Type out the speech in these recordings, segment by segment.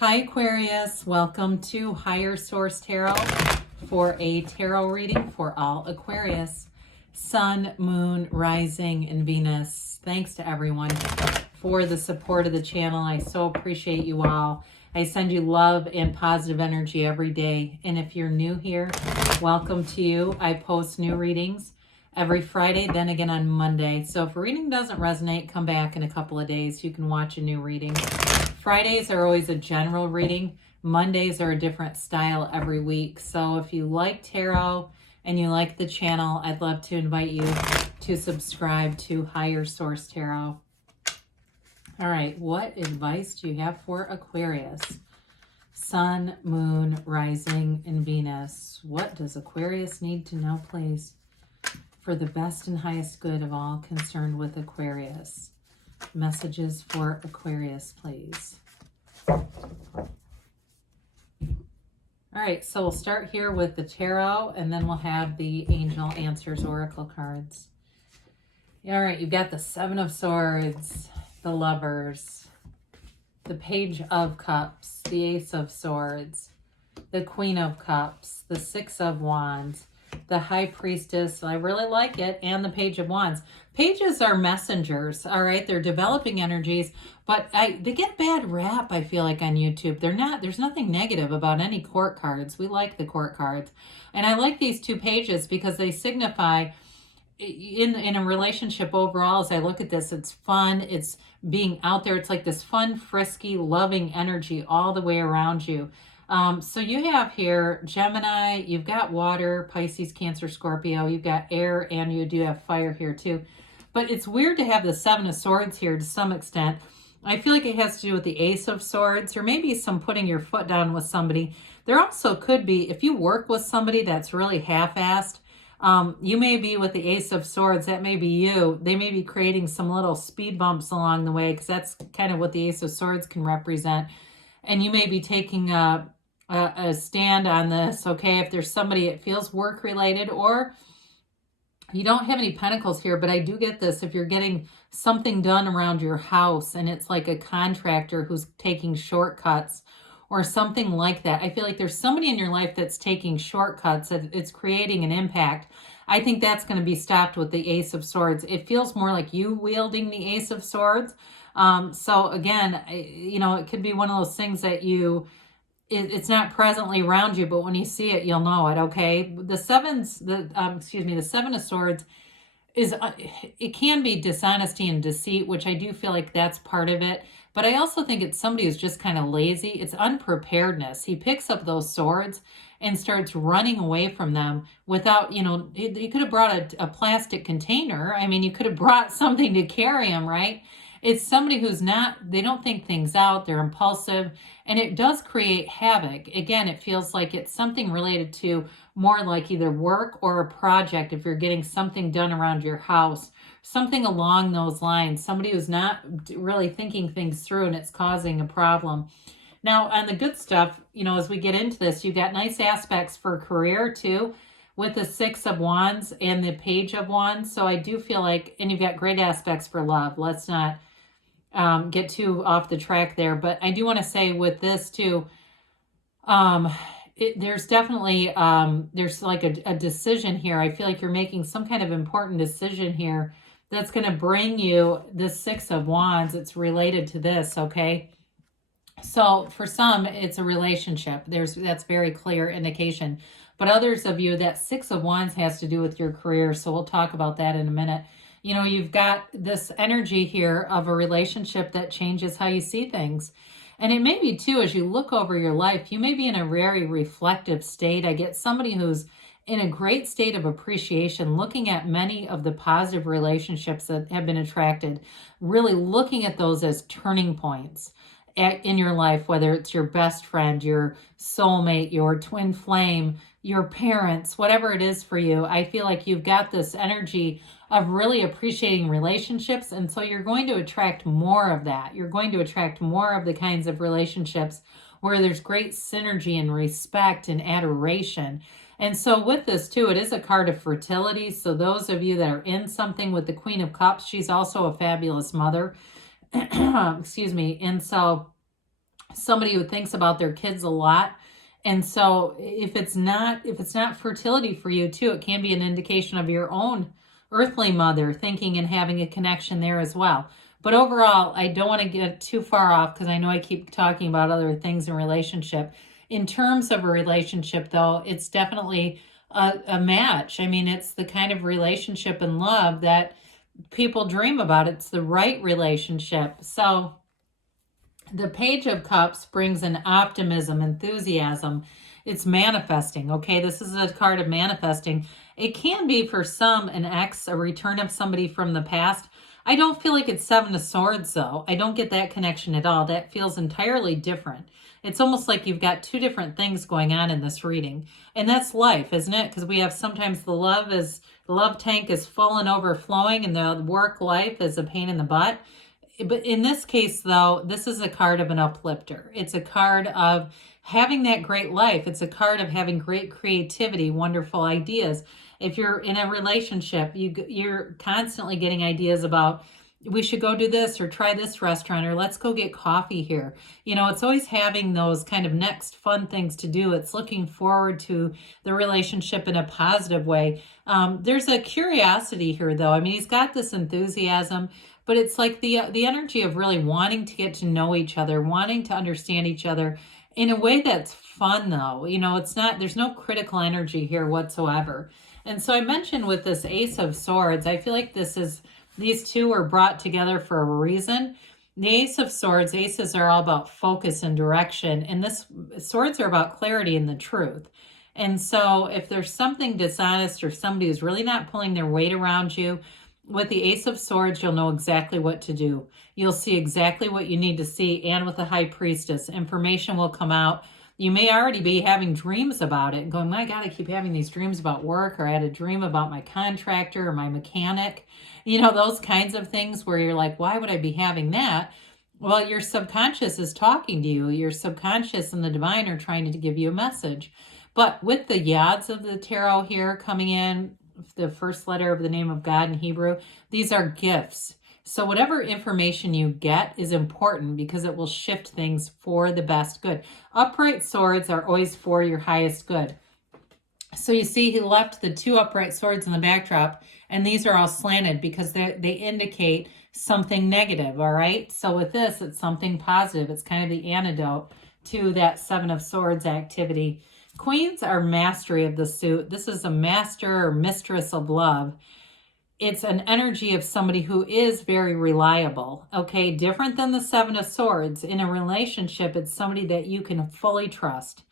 Hi Aquarius, welcome to Higher Source Tarot for a tarot reading for all Aquarius, Sun, Moon, Rising, and Venus. Thanks to everyone for the support of the channel. I so appreciate you all. I send you love and positive energy every day. And if you're new here, welcome to you. I post new readings every Friday, then again on Monday. So if a reading doesn't resonate, come back in a couple of days. You can watch a new reading. Fridays are always a general reading. Mondays are a different style every week. So if you like tarot and you like the channel, I'd love to invite you to subscribe to Higher Source Tarot. All right, what advice do you have for Aquarius? Sun, Moon, Rising, and Venus. What does Aquarius need to know, please, for the best and highest good of all concerned with Aquarius? Messages for Aquarius, please. All right, so we'll start here with the tarot, and then we'll have the Angel Answers Oracle cards. All right, you've got the Seven of Swords, the Lovers, the Page of Cups, the Ace of Swords, the Queen of Cups, the Six of Wands, the High Priestess, I really like it, and the Page of Wands. Pages are messengers, all right? They're developing energies, but they get bad rap, I feel like, on YouTube. There's nothing negative about any court cards. We like the court cards. And I like these two pages because they signify in a relationship overall. As I look at this, it's fun, it's being out there, it's like this fun, frisky, loving energy all the way around you. So you have here Gemini, you've got water, Pisces, Cancer, Scorpio, you've got air, and you do have fire here too. But it's weird to have the Seven of Swords here to some extent. I feel like it has to do with the Ace of Swords, or maybe some putting your foot down with somebody. There also could be, if you work with somebody that's really half-assed, you may be with the Ace of Swords, that may be you. They may be creating some little speed bumps along the way, because that's kind of what the Ace of Swords can represent. And you may be taking a stand on this, okay? If there's somebody, it feels work-related, or you don't have any pentacles here, but I do get this. If you're getting something done around your house and it's like a contractor who's taking shortcuts or something like that, I feel like there's somebody in your life that's taking shortcuts, that it's creating an impact. I think that's going to be stopped with the Ace of Swords. It feels more like you wielding the Ace of Swords. So again, it could be one of those things that it's not presently around you, but when you see it, you'll know it, okay? The Seven of Swords is, it can be dishonesty and deceit, which I do feel like that's part of it. But I also think it's somebody who's just kind of lazy. It's unpreparedness. He picks up those swords and starts running away from them without, you could have brought a plastic container. I mean, you could have brought something to carry him, right? It's somebody who's they don't think things out, they're impulsive, and it does create havoc. Again, it feels like it's something related to more like either work or a project. If you're getting something done around your house, something along those lines, somebody who's not really thinking things through, and it's causing a problem. Now, on the good stuff, as we get into this, you got nice aspects for career too, with the Six of Wands and the Page of Wands. So I do feel like, and you've got great aspects for love. Let's not get too off the track there. But I do want to say with this too, there's definitely, there's like a decision here. I feel like you're making some kind of important decision here that's going to bring you the Six of Wands. It's related to this, okay? So for some, it's a relationship. That's very clear indication. But others of you, that Six of Wands has to do with your career. So we'll talk about that in a minute. You've got this energy here of a relationship that changes how you see things. And it may be too, as you look over your life, you may be in a very reflective state. I get somebody who's in a great state of appreciation, looking at many of the positive relationships that have been attracted, really looking at those as turning points in your life, whether it's your best friend, your soulmate, your twin flame, your parents, whatever it is for you. I feel like you've got this energy of really appreciating relationships, and so you're going to attract more of that. You're going to attract more of the kinds of relationships where there's great synergy and respect and adoration. And so with this too, it is a card of fertility. So those of you that are in something with the Queen of Cups, she's also a fabulous mother. Excuse me. And so somebody who thinks about their kids a lot. And so if it's not fertility for you too, it can be an indication of your own earthly mother thinking and having a connection there as well. But overall, I don't want to get too far off because I know I keep talking about other things in relationship. In terms of a relationship, though, it's definitely a match. I mean, it's the kind of relationship and love that people dream about. It's the right relationship. So the Page of Cups brings an optimism, enthusiasm. It's manifesting, okay? This is a card of manifesting. It can be for some an ex, a return of somebody from the past. I don't feel like it's Seven of Swords, though. I don't get that connection at all. That feels entirely different. It's almost like you've got two different things going on in this reading. And that's life, isn't it? Because we have sometimes the love tank is full and overflowing, and the work life is a pain in the butt. But in this case, though, this is a card of an uplifter. It's a card of having that great life. It's a card of having great creativity, wonderful ideas. If you're in a relationship, you're constantly getting ideas about, we should go do this or try this restaurant or let's go get coffee here. You know, it's always having those kind of next fun things to do. It's looking forward to the relationship in a positive way. There's a curiosity here, though. I mean, he's got this enthusiasm, but it's like the energy of really wanting to get to know each other, wanting to understand each other in a way that's fun, though. You know, there's no critical energy here whatsoever. And so I mentioned with this Ace of Swords, I feel like these two are brought together for a reason. The Ace of Swords, aces are all about focus and direction, and swords are about clarity and the truth. And so if there's something dishonest or somebody who's really not pulling their weight around you, with the Ace of Swords, you'll know exactly what to do. You'll see exactly what you need to see. And with the High Priestess, information will come out. You may already be having dreams about it, going, my God, I keep having these dreams about work, or I had a dream about my contractor or my mechanic. You know, those kinds of things where you're like, why would I be having that? Well, your subconscious is talking to you. Your subconscious and the divine are trying to give you a message. But with the Yads of the tarot here coming in, the first letter of the name of God in Hebrew, these are gifts. So whatever information you get is important because it will shift things for the best good. Upright swords are always for your highest good. So you see he left the two upright swords in the backdrop, and these are all slanted because they indicate something negative, all right? So with this, it's something positive. It's kind of the antidote to that Seven of Swords activity. Queens are mastery of the suit. This is a master or mistress of love. It's an energy of somebody who is very reliable, okay? Different than the Seven of Swords. In a relationship, it's somebody that you can fully trust.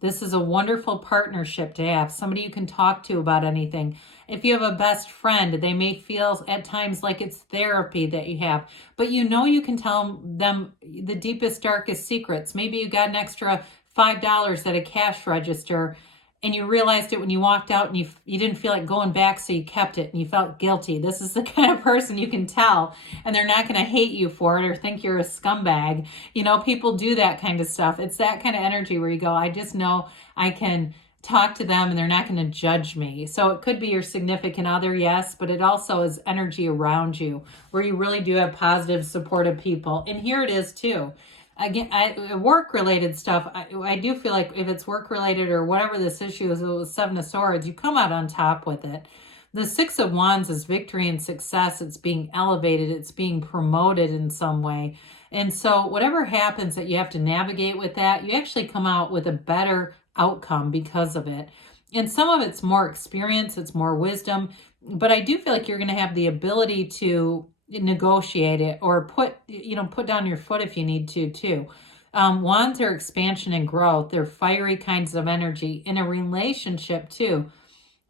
This is a wonderful partnership to have, somebody you can talk to about anything. If you have a best friend, they may feel at times like it's therapy that you have, but you know you can tell them the deepest, darkest secrets. Maybe you got an extra $5 at a cash register and you realized it when you walked out and you didn't feel like going back, so you kept it and you felt guilty. This is the kind of person you can tell, and they're not going to hate you for it or think you're a scumbag. You know, people do that kind of stuff. It's that kind of energy where you go, I just know I can talk to them and they're not going to judge me. So it could be your significant other, yes, but it also is energy around you where you really do have positive, supportive people. And here it is too. Again, work-related stuff, I do feel like if it's work-related or whatever this issue is, with Seven of Swords, you come out on top with it. The Six of Wands is victory and success. It's being elevated. It's being promoted in some way. And so whatever happens that you have to navigate with that, you actually come out with a better outcome because of it. And some of it's more experience, it's more wisdom, but I do feel like you're going to have the ability to negotiate it or put down your foot if you need to too. Wands are expansion and growth. They're fiery kinds of energy. In a relationship too,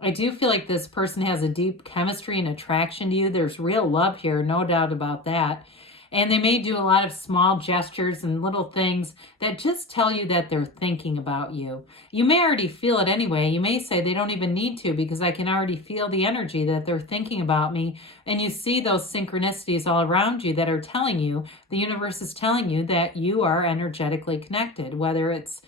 I do feel like this person has a deep chemistry and attraction to you. There's real love here, no doubt about that. And they may do a lot of small gestures and little things that just tell you that they're thinking about you. You may already feel it anyway. You may say they don't even need to because I can already feel the energy that they're thinking about me. And you see those synchronicities all around you that are telling you, the universe is telling you that you are energetically connected, whether it's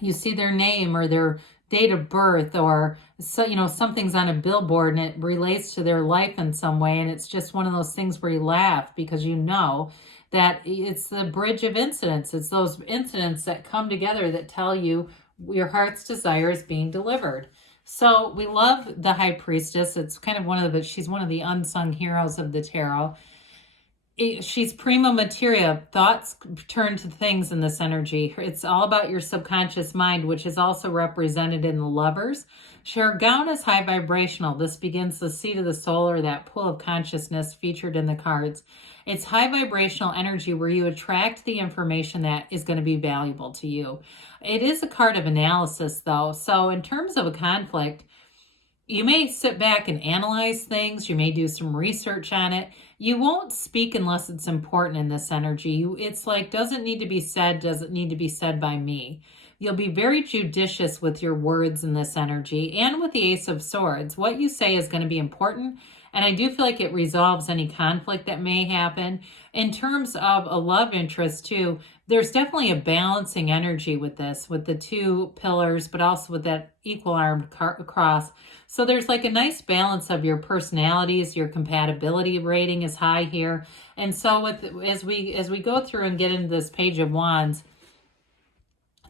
you see their name or their date of birth, or something's on a billboard and it relates to their life in some way, and it's just one of those things where you laugh because you know that it's the bridge of incidents. It's those incidents that come together that tell you your heart's desire is being delivered. So we love the High Priestess. It's kind of she's one of the unsung heroes of the tarot. She's prima materia. Thoughts turn to things in this energy. It's all about your subconscious mind, which is also represented in the Lovers. Her gown is high vibrational. This begins the seat of the soul, or that pool of consciousness featured in the cards. It's high vibrational energy where you attract the information that is going to be valuable to you. It is a card of analysis, though. So in terms of a conflict, you may sit back and analyze things. You may do some research on it. You won't speak unless it's important in this energy. It's like, doesn't need to be said, doesn't need to be said by me. You'll be very judicious with your words in this energy, and with the Ace of Swords. What you say is going to be important, and I do feel like it resolves any conflict that may happen. In terms of a love interest too, there's definitely a balancing energy with this, with the two pillars, but also with that equal armed cross. So there's like a nice balance of your personalities. Your compatibility rating is high here. And so as we go through and get into this Page of Wands,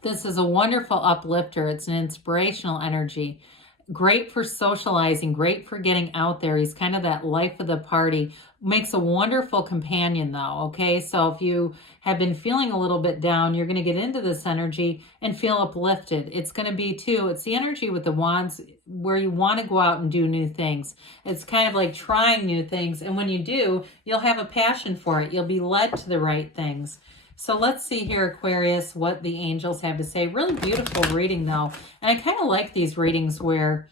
this is a wonderful uplifter. It's an inspirational energy. Great for socializing, great for getting out there. He's kind of that life of the party. Makes a wonderful companion though, okay? So if you have been feeling a little bit down, you're going to get into this energy and feel uplifted. It's going to be too, it's the energy with the wands where you want to go out and do new things. It's kind of like trying new things. And when you do, you'll have a passion for it. You'll be led to the right things. So let's see here, Aquarius, what the angels have to say. Really beautiful reading, though. And I kind of like these readings where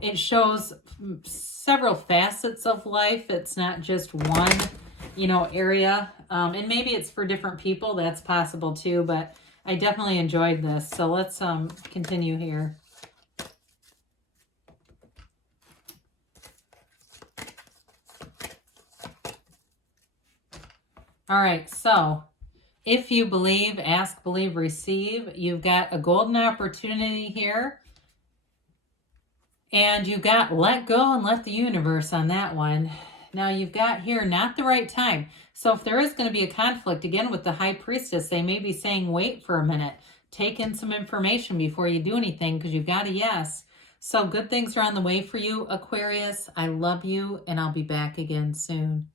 it shows several facets of life. It's not just one, area. And maybe it's for different people. That's possible, too. But I definitely enjoyed this. So let's continue here. All right, so if you believe, ask, believe, receive. You've got a golden opportunity here. And you've got let go and let the universe on that one. Now you've got here, not the right time. So if there is going to be a conflict, again with the High Priestess, they may be saying, wait for a minute. Take in some information before you do anything, because you've got a yes. So good things are on the way for you, Aquarius. I love you, and I'll be back again soon.